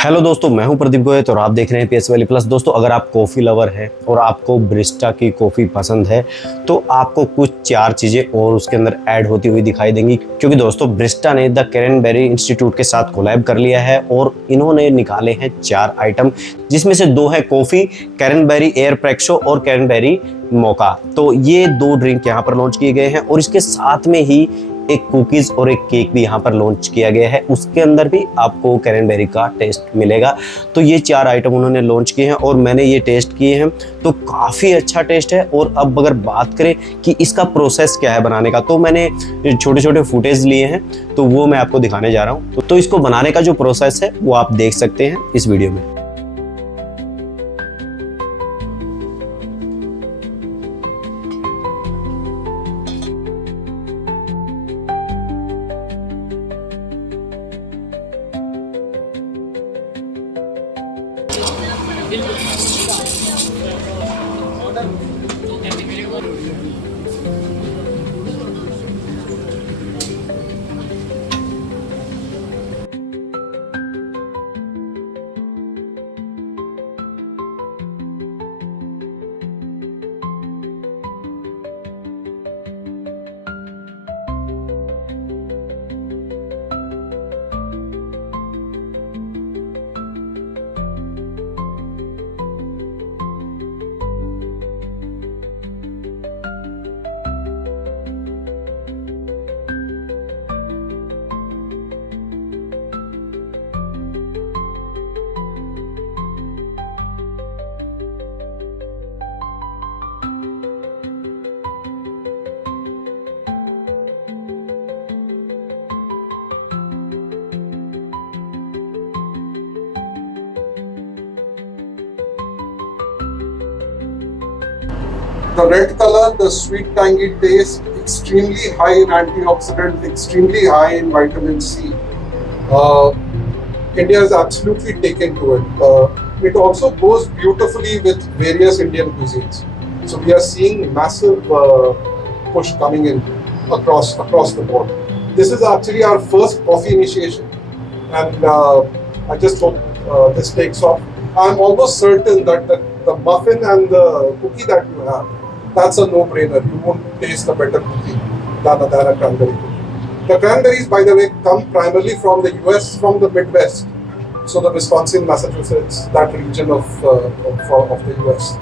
हेलो दोस्तों, मैं हूं प्रदीप गोयल और आप देख रहे हैं पीएस वैली प्लस। दोस्तों, अगर आप कॉफ़ी लवर हैं और आपको ब्रिस्टा की कॉफ़ी पसंद है तो आपको कुछ 4 चीज़ें और उसके अंदर ऐड होती हुई दिखाई देंगी, क्योंकि दोस्तों ब्रिस्टा ने द क्रैनबेरी इंस्टीट्यूट के साथ कोलैब कर लिया है और इन्होंने निकाले हैं 4 आइटम, जिसमें से 2 है कॉफ़ी, क्रैनबेरी एयर एस्प्रेसो और क्रैनबेरी मोका। तो ये 2 ड्रिंक यहाँ पर लॉन्च किए गए हैं और इसके साथ में ही एक कुकीज़ और एक केक भी यहाँ पर लॉन्च किया गया है। उसके अंदर भी आपको क्रैनबेरी का टेस्ट मिलेगा। तो ये 4 आइटम उन्होंने लॉन्च किए हैं और मैंने ये टेस्ट किए हैं, तो काफ़ी अच्छा टेस्ट है। और अब अगर बात करें कि इसका प्रोसेस क्या है बनाने का, तो मैंने छोटे छोटे फुटेज लिए हैं, तो वो मैं आपको दिखाने जा रहा हूँ। तो इसको बनाने का जो प्रोसेस है वो आप देख सकते हैं इस वीडियो में। The red color, the sweet tangy taste, extremely high in antioxidant, extremely high in vitamin C. India is absolutely taken to it. It also goes beautifully with various Indian cuisines. So we are seeing massive push coming in across the board. This is actually our first coffee initiation, and I just hope this takes off. I'm almost certain that the muffin and the cookie that you have, that's a no-brainer. You won't taste a better cookie than a cranberry cookie. The cranberries, by the way, come primarily from the US, from the Midwest. So the Wisconsin, Massachusetts, that region of the US.